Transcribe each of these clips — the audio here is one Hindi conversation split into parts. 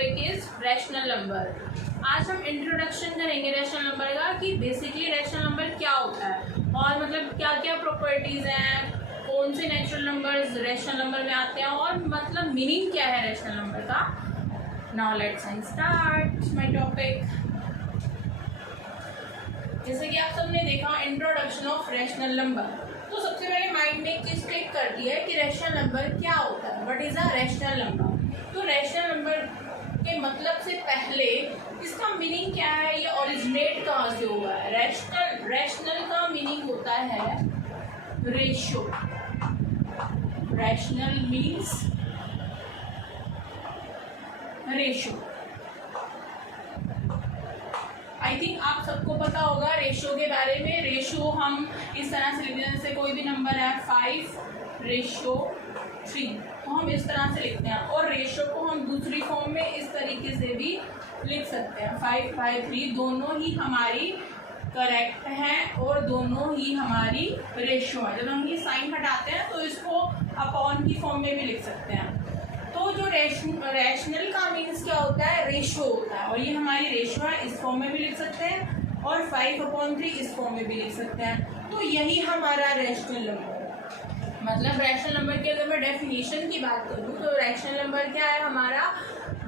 Topic is rational number. आज हम इंट्रोडक्शन करेंगे रैशनल नंबर का कि बेसिकली रैशनल नंबर क्या होता है और मतलब क्या क्या प्रॉपर्टीज़ हैं, कौन से नेचुरल नंबर्स रैशनल नंबर में आते हैं और मतलब मीनिंग क्या है रैशनल नंबर का। Now let's start my topic. जैसे कि आप सबने देखा इंट्रोडक्शन ऑफ रैशनल नंबर, तो सबसे पहले माइंड में एक चीज क्लिक करती है कि रैशनल नंबर क्या होता है, what is a rational number. तो रैशनल नंबर के मतलब से पहले इसका मीनिंग क्या है, ये ओरिजिनेट कहाँ से हुआ है। रैशनल का मीनिंग होता है ratio. Rational means ratio. I think आप सबको पता होगा रेशियो के बारे में। रेशियो हम इस तरह से लिखते हैं, जैसे कोई भी नंबर है 5:3, तो हम इस तरह से लिखते हैं। और रेशियो को हम दूसरी फॉर्म में इस तरीके से भी लिख सकते हैं 5/3। दोनों ही हमारी करेक्ट हैं और दोनों ही हमारी रेशियो है। जब हम ये साइन हटाते हैं तो इसको अपॉन की फॉर्म में भी लिख सकते हैं। तो जो रैशनल का मीन्स क्या होता है, रेशियो होता है। और ये हमारी रेशियो है, इस फॉर्म में भी लिख सकते हैं और 5/3 इस फॉर्म में भी लिख सकते हैं। तो यही हमारा रैशनल नंबर है। मतलब रैशनल नंबर की अगर मैं डेफिनेशन की बात करूँ तो रैशनल नंबर क्या है हमारा,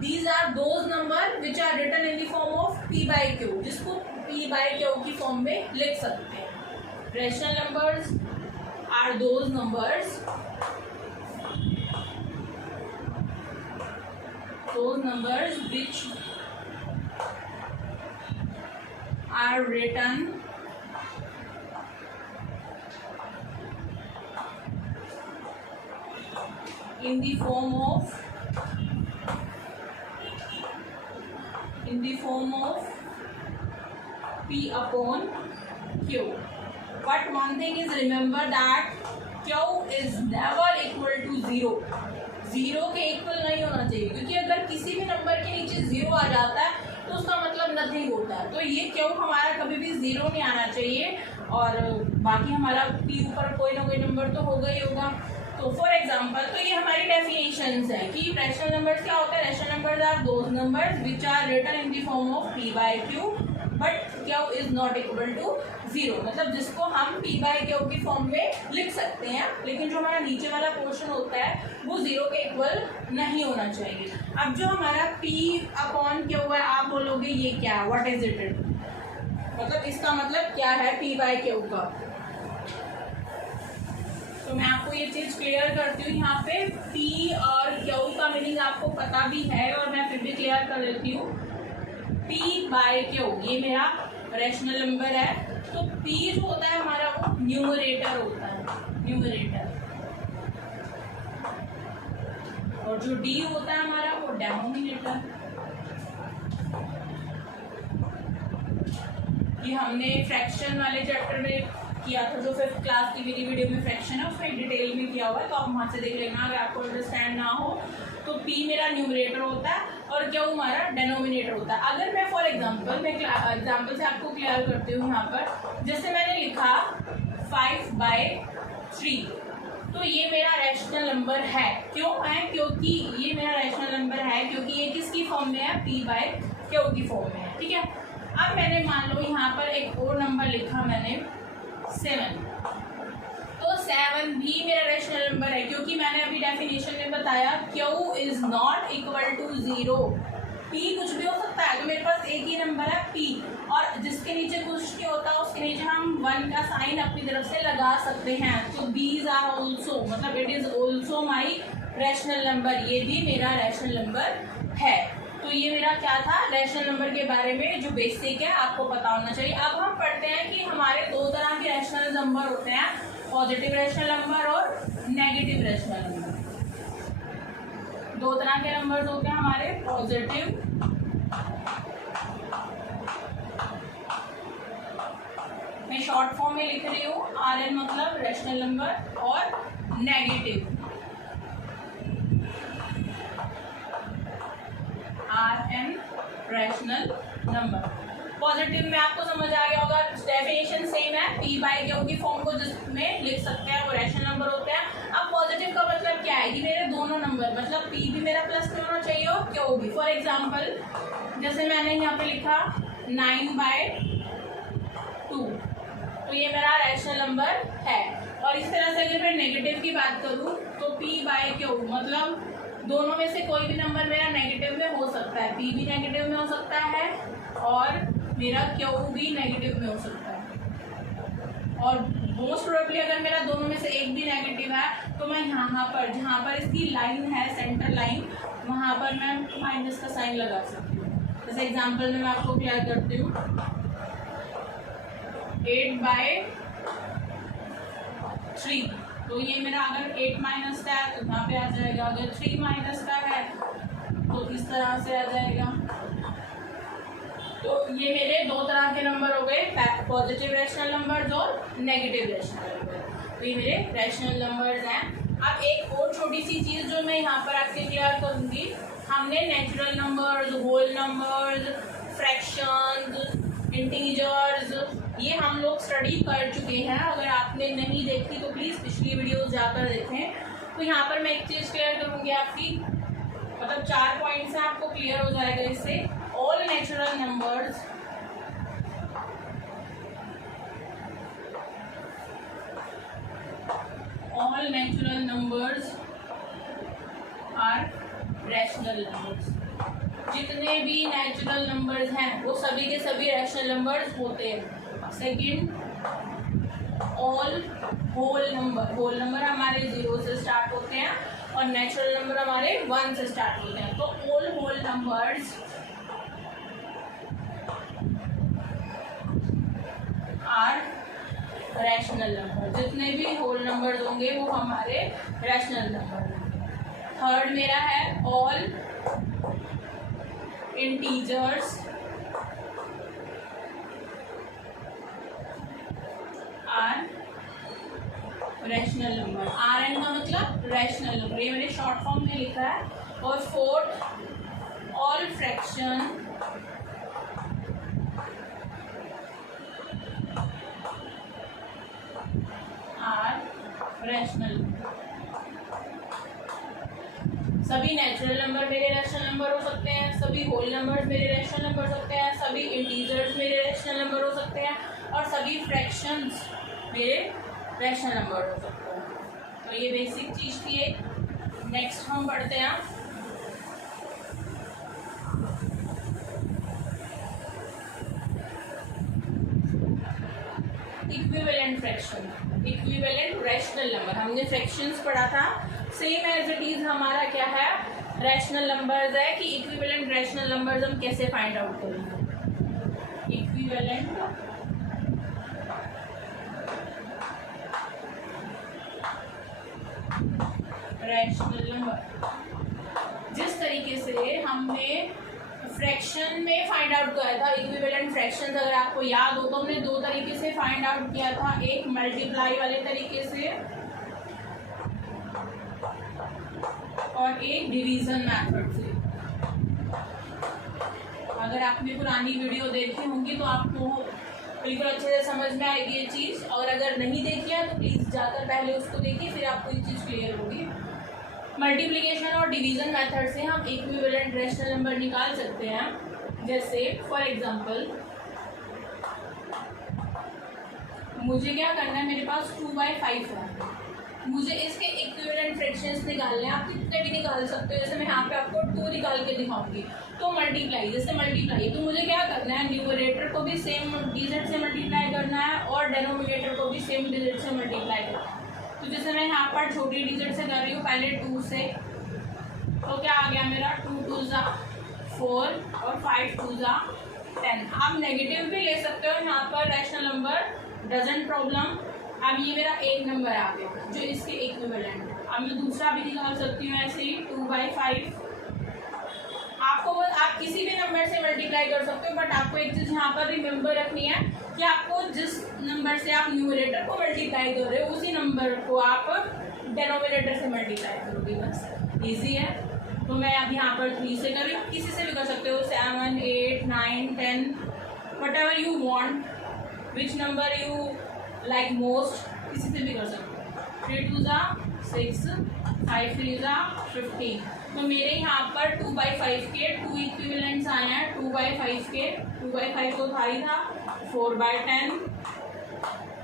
these are those number which are written in the form of p/q, जिसको p/q की फॉर्म में लिख सकते हैं। Rational numbers are those numbers which are written in the form of p/q. But one thing is, remember that q is never equal to 0. 0 के इक्वल नहीं होना चाहिए, क्योंकि अगर किसी भी नंबर के नीचे 0 आ जाता है तो उसका मतलब नथिंग होता है। तो ये क्यों हमारा कभी भी 0 नहीं आना चाहिए। और बाकी हमारा p ऊपर कोई ना कोई नंबर तो होगा ही होगा। तो फॉर एग्जांपल, तो ये हमारी डेफिनेशंस है कि रैशनल नंबर्स क्या होता है। Rational numbers are those numbers which are written in the form of p/q but q is not equal to 0, मतलब जिसको हम p/q की फॉर्म में लिख सकते हैं, लेकिन जो हमारा नीचे वाला पोर्शन होता है वो 0 के इक्वल नहीं होना चाहिए। अब जो हमारा p/q है, आप बोलोगे ये क्या है, व्हाट इज इट, मतलब इसका मतलब क्या है p/q का। तो मैं आपको ये चीज क्लियर करती हूँ। यहाँ पे p और q का मीनिंग आपको पता भी है और मैं फिर भी क्लियर कर देती हूँ। p/q ये मेरा रैशनल नंबर है। तो p जो होता है हमारा वो न्यूमरेटर होता है, न्यूमरेटर। और जो d होता है हमारा वो डेनोमिनेटर। ये हमने फ्रैक्शन वाले चैप्टर में किया था, जो 5th क्लास की मेरी वीडियो में फ्रैक्शन है उसमें डिटेल में किया हुआ है, तो आप वहाँ से देख लेना अगर आपको अंडरस्टैंड ना हो। तो p मेरा न्यूमरेटर होता है और q हमारा डेनोमिनेटर होता है। अगर मैं फॉर एग्जांपल मैं एग्जांपल से आपको क्लियर करती हूँ। यहाँ पर जैसे मैंने लिखा 5/3, तो ये मेरा रैशनल नंबर है। क्यों है, क्योंकि ये मेरा रैशनल नंबर है क्योंकि ये किसकी फॉर्म में है, p/q की फॉर्म में है। ठीक है, अब मैंने मान लो यहाँ पर एक और नंबर लिखा मैंने 7, तो 7 भी मेरा रैशनल नंबर है क्योंकि मैंने अभी डेफिनेशन में बताया q is not equal to 0। p कुछ भी हो सकता है, तो मेरे पास एक ही नंबर है p, और जिसके नीचे कुछ नहीं होता उसके नीचे हम 1 का साइन अपनी तरफ से लगा सकते हैं। तो these आर ऑल्सो, मतलब it is also my rational number, ये भी मेरा रैशनल नंबर है। तो ये मेरा क्या था, रैशनल नंबर के बारे में जो बेसिक है आपको पता होना चाहिए। अब हम पढ़ते हैं कि हमारे दो तरह के रैशनल नंबर होते हैं, पॉजिटिव रैशनल नंबर और नेगेटिव रैशनल नंबर। दो तरह के नंबर्स होते हैं हमारे, पॉजिटिव मैं शॉर्ट फॉर्म में लिख रही हूँ RN मतलब रैशनल नंबर, और negative RN rational number. Positive में आपको समझ आ गया होगा, डेफिनेशन सेम है, p/q की फॉर्म को जिसमें लिख सकते हैं वो रैशनल नंबर होते हैं। अब पॉजिटिव का मतलब क्या है कि मेरे दोनों नंबर, मतलब p भी मेरा प्लस में होना चाहिए और q भी। फॉर एग्जाम्पल जैसे मैंने यहाँ पे लिखा 9/2, तो ये मेरा रैशनल नंबर है। और इस तरह से अगर मैं नेगेटिव की बात करूँ तो p/q, मतलब दोनों में से कोई भी नंबर मेरा नेगेटिव में हो सकता है। p भी नेगेटिव में हो सकता है और मेरा q भी नेगेटिव में हो सकता है। और मोस्ट प्रोबेबली अगर मेरा दोनों में से एक भी नेगेटिव है तो मैं यहाँ पर, जहाँ पर इसकी लाइन है सेंटर लाइन, वहाँ पर मैं माइनस का साइन लगा सकती हूँ। जैसे एग्जांपल में मैं आपको क्लियर करती हूँ, 8/3, तो ये मेरा अगर 8 माइनस का है तो यहाँ पे आ जाएगा, अगर 3 माइनस का है तो इस तरह से आ जाएगा। तो ये मेरे दो तरह के नंबर हो गए, पॉजिटिव रैशनल नंबर्स और नेगेटिव रैशनल नंबर। तो ये मेरे रैशनल नंबर्स हैं। अब एक और छोटी सी चीज़ जो मैं यहाँ पर आपके क्लियर करूँगी, हमने natural numbers, whole numbers, fractions, integers, ये हम लोग स्टडी कर चुके हैं। अगर आपने नहीं देखी तो प्लीज़ पिछली वीडियो जाकर देखें। तो यहाँ पर मैं एक चीज़ क्लियर करूँगी आपकी, मतलब 4 पॉइंट्स हैं, आपको क्लियर हो जाएगा इससे। All natural numbers are rational numbers. जितने भी नेचुरल नंबर्स हैं वो सभी के सभी रैशनल नंबर्स होते हैं। सेकंड, ऑल होल नंबर हमारे 0 से स्टार्ट होते हैं और नेचुरल नंबर हमारे 1 से स्टार्ट होते हैं। तो all whole numbers are rational number. जितने भी होल नंबर्स होंगे वो हमारे रैशनल नंबर हैं। थर्ड मेरा है all integers are rational number. R N का मतलब रैशनल नंबर, ये मैंने शॉर्ट फॉर्म में लिखा है। और fourth, all fraction are rational number. सभी नेचुरल नंबर मेरे रैशनल नंबर हो सकते हैं, सभी होल नंबर्स मेरे रैशनल नंबर हो सकते हैं, सभी इंटीजर्स मेरे रैशनल नंबर हो सकते हैं और सभी फ्रैक्शंस मेरे रैशनल नंबर हो सकते हैं। तो ये बेसिक चीज़ थी एक। नेक्स्ट हम पढ़ते हैं equivalent fraction, equivalent rational number. हमने फ्रैक्शंस पढ़ा था, सेम एज इट इज हमारा क्या है, रैशनल नंबर्स है कि इक्विवेलेंट रैशनल नंबर्स हम कैसे फाइंड आउट करेंगे। इक्विवेलेंट रैशनल नंबर, जिस तरीके से हमने फ्रैक्शन में फाइंड आउट किया था इक्विवेलेंट फ्रैक्शंस, अगर आपको याद हो तो हमने दो तरीके से फाइंड आउट किया था, एक मल्टीप्लाई वाले तरीके से और एक डिवीजन मेथड से। अगर आपने पुरानी वीडियो देखी होंगी तो आपको बिल्कुल अच्छे से समझ में आएगी ये चीज़, और अगर नहीं देखी है तो प्लीज़ जाकर पहले उसको देखिए, फिर आपको ये चीज़ क्लियर होगी। मल्टीप्लिकेशन और डिवीजन मेथड से हम इक्विवेलेंट रैशनल नंबर निकाल सकते हैं। जैसे फॉर एग्जांपल मुझे क्या करना है, मेरे पास 2/5 है, मुझे इसके इक्विवेलेंट फ्रैक्शंस निकालने हैं। आप कितने भी निकाल सकते हो, जैसे मैं यहाँ पे आपको 2 निकाल के दिखाऊंगी। तो मल्टीप्लाई, जैसे मल्टीप्लाई तो मुझे क्या करना है, न्यूमरेटर को भी सेम डिजिट से मल्टीप्लाई करना है और डेनोमिनेटर को भी सेम डिजिट से मल्टीप्लाई करना है। तो जैसे मैं यहाँ पर छोटी डिजिट से कर रही हूँ, पहले 2 से, तो क्या आ गया मेरा 2 2 ज़ा 4 और 5 2 ज़ा 10। आप नेगेटिव भी ले सकते हो यहाँ पर, रैशनल नंबर डजंट प्रॉब्लम। अब ये मेरा एक नंबर आ गया जो इसके इक्विवेलेंट है। अब मैं दूसरा भी निकाल सकती हूँ ऐसे ही 2/5। आप किसी भी नंबर से मल्टीप्लाई कर सकते हो, बट आपको एक चीज़ यहाँ पर रिमेंबर रखनी है कि आपको जिस नंबर से आप न्यूमरेटर को मल्टीप्लाई कर रहे हो उसी नंबर को आप डेनोमिनेटर से मल्टीप्लाई करोगे, बस इजी है। तो मैं अब यहाँ पर 3 से कर रही हूँ, किसी से भी कर सकते हो, 7 8 9 10 what ever you want, which number you like most, किसी से भी कर सकते हो। 3 2 ज़ा 6, 5 3 ज़ा 15। तो मेरे यहाँ पर 2/5 के 2 इक्विवेलेंट्स आए हैं। 2/5 के 2/5 तो था ही था, 4/10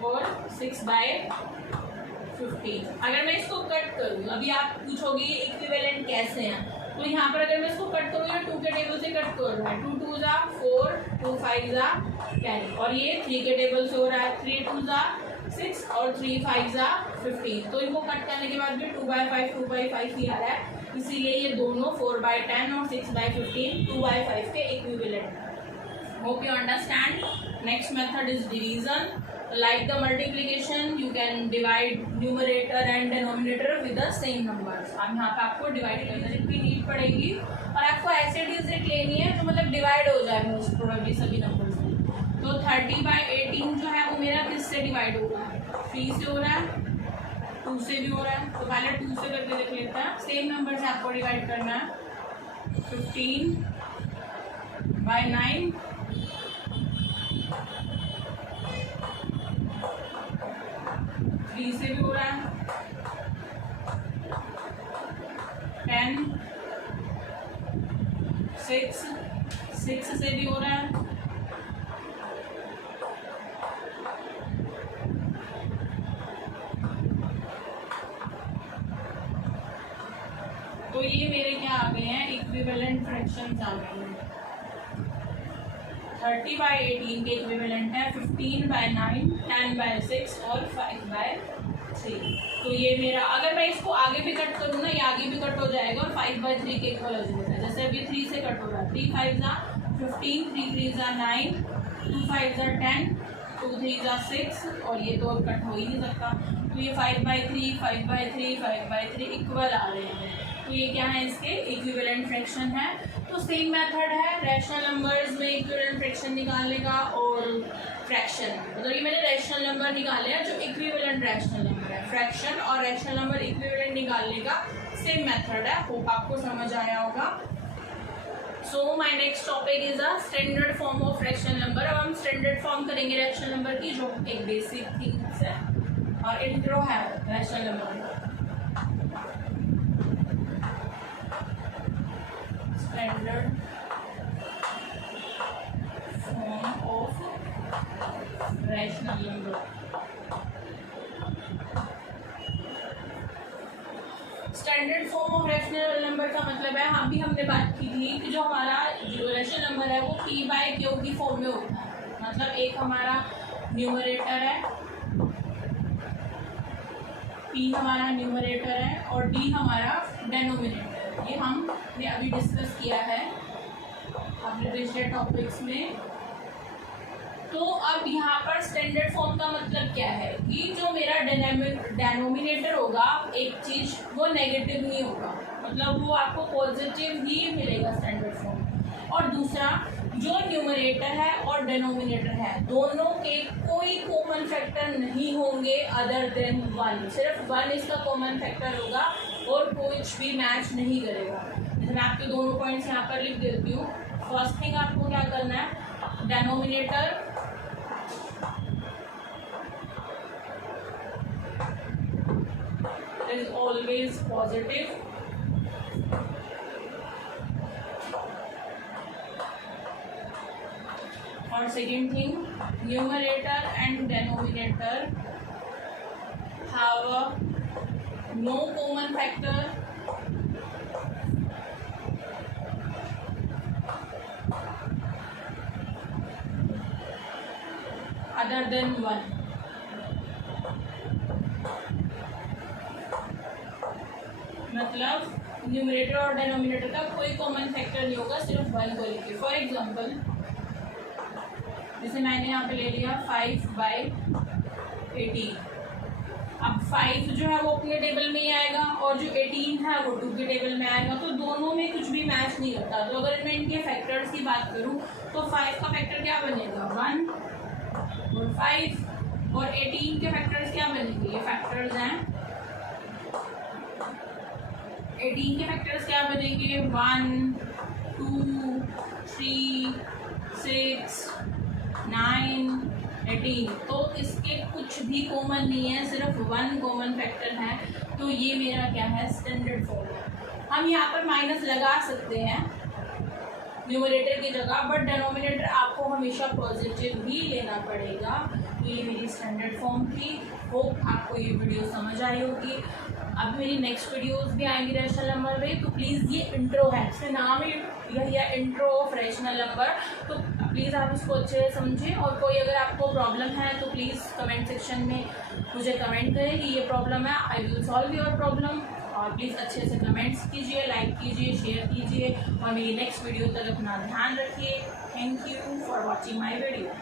और 6/15। अगर मैं इसको कट करूँ, अभी आप पूछोगे ये इक्विवेलेंट कैसे हैं, तो यहाँ पर अगर मैं इसको कट करूँगी तो 2 के टेबल से कट कर रहा है। 2 2 ज़ा 4, 2 5 ज़ा 10 और ये 3 के टेबल से हो रहा है। 3 2 ज़ा 6 और 3 5 ज़ा 15। तो इनको कट करने के बाद भी 2/5 2/5 ही आ रहा है, इसीलिए ये दोनों 4/10 और 6/15 2/5 के equivalent. Hope you understand. Next method is division. Like the multiplication, you can divide numerator and denominator with the same numbers। अब यहाँ पे आपको डिवाइड करने की नीड पड़ेगी और आपको ऐसे डिजिट लेनी है जो मतलब डिवाइड हो जाए मोस्ट प्रोबेबली सभी नंबर से। तो 30/18 जो है वो मेरा किससे डिवाइड हो रहा है? 3 से हो रहा है, 2 से भी हो रहा है। तो पहले 2 से करके देख लेते हैं। सेम नंबर से आपको डिवाइड करना है। 15/9 3 से भी हो रहा है। 10 6 से भी हो रहा है। तो ये मेरे क्या आ गए हैं? इक्विवेलेंट फ्रैक्शंस आ गए हैं। 30/18 के इक्विवेलेंट है 15/9, 10/6 और 5/3। तो ये मेरा, अगर मैं इसको आगे भी कट करूँ ना, ये आगे भी कट हो जाएगा और 5/3 के इक्वल हो जाएगा। जैसे अभी 3 से कट हो रहा है। 3 5 ज़ा 15, 3 3 ज़ा 9, 2 5 ज़ा 10, 2 3 ज़ा 6 और ये तो कट हो ही नहीं सकता। तो ये 5/3 5/3 5/3 इक्वल आ रहे हैं। तो ये क्या है? इसके इक्विवेलेंट फ्रैक्शन है। तो सेम मेथड है रैशनल नंबर्स में इक्विवेलेंट फ्रैक्शन निकालने का और फ्रैक्शन, मतलब ये मैंने रैशनल नंबर निकाले हैं जो इक्विवेलेंट रैशनल नंबर है। फ्रैक्शन और रैशनल नंबर इक्विवेलेंट निकालने का सेम मेथड है। होप आपको समझ आया होगा। So my next topic is a standard form of rational number. अब हम स्टैंडर्ड फॉर्म करेंगे रैशनल नंबर की, जो एक बेसिक थिंग्स है और इंट्रो है rational number. Standard form of rational number। Standard form of rational number का मतलब है, हमने बात की थी कि जो हमारा जो रैशनल नंबर है वो p/q की फॉर्म में होता है। मतलब एक हमारा न्यूमरेटर है, p हमारा न्यूमरेटर है और d हमारा डेनोमिनेटर। ये हमने अभी डिस्कस किया है अपने पिछले टॉपिक्स में। तो अब यहाँ पर स्टैंडर्ड फॉर्म का मतलब क्या है कि जो मेरा डेनोमिनेटर होगा एक चीज, वो नेगेटिव नहीं होगा, मतलब वो आपको पॉजिटिव ही मिलेगा स्टैंडर्ड फॉर्म। और दूसरा, जो न्यूमरेटर है और डेनोमिनेटर है दोनों के कोई कॉमन फैक्टर नहीं होंगे अदर देन 1। सिर्फ 1 इसका कॉमन फैक्टर होगा और कुछ भी मैच नहीं करेगा। जैसे मैं आपके दोनों पॉइंट्स यहाँ पर लिख देती हूँ। फर्स्ट थिंग आपको क्या करना है, डेनोमिनेटर इज ऑलवेज पॉजिटिव और second thing, numerator and denominator have no common factor other than 1। मतलब न्यूमरेटर और डेनोमिनेटर का कोई कॉमन फैक्टर नहीं होगा, सिर्फ 1 को लेके। फॉर एग्जांपल, जैसे मैंने यहाँ पे ले लिया 5/18। अब 5 जो है वो अपने टेबल में ही आएगा और जो 18 है वो 2 के टेबल में आएगा। तो दोनों में कुछ भी मैच नहीं करता। तो अगर मैं इनके फैक्टर्स की बात करूं तो 5 का फैक्टर क्या बनेगा? 1 और 5 और 18 के फैक्टर्स क्या बनेंगे? ये फैक्टर्स हैं। 18 के फैक्टर्स क्या बनेंगे? 1 2 3 6 9 18। तो इसके कुछ भी कॉमन नहीं है, सिर्फ 1 कॉमन फैक्टर है। तो ये मेरा क्या है? स्टैंडर्ड फॉर्म है। हम यहाँ पर माइनस लगा सकते हैं न्यूमरेटर की जगह, बट डेनोमिनेटर आपको हमेशा पॉजिटिव ही लेना पड़ेगा। ये मेरी स्टैंडर्ड फॉर्म थी। होप आपको ये वीडियो समझ आई होगी। अब मेरी नेक्स्ट वीडियोस भी आएंगी रैशनल नंबर में, तो प्लीज़ ये इंट्रो है, इसका नाम ही यही है, इंट्रो ऑफ रैशनल नंबर। तो प्लीज़ आप इसको अच्छे से समझें, और कोई अगर आपको प्रॉब्लम है तो प्लीज़ कमेंट सेक्शन में मुझे कमेंट करें कि ये प्रॉब्लम है, I will solve your problem. और प्लीज़ अच्छे से कमेंट्स कीजिए, लाइक कीजिए, शेयर कीजिए, और मेरी नेक्स्ट वीडियो तक अपना ध्यान रखिए। Thank you for watching my video.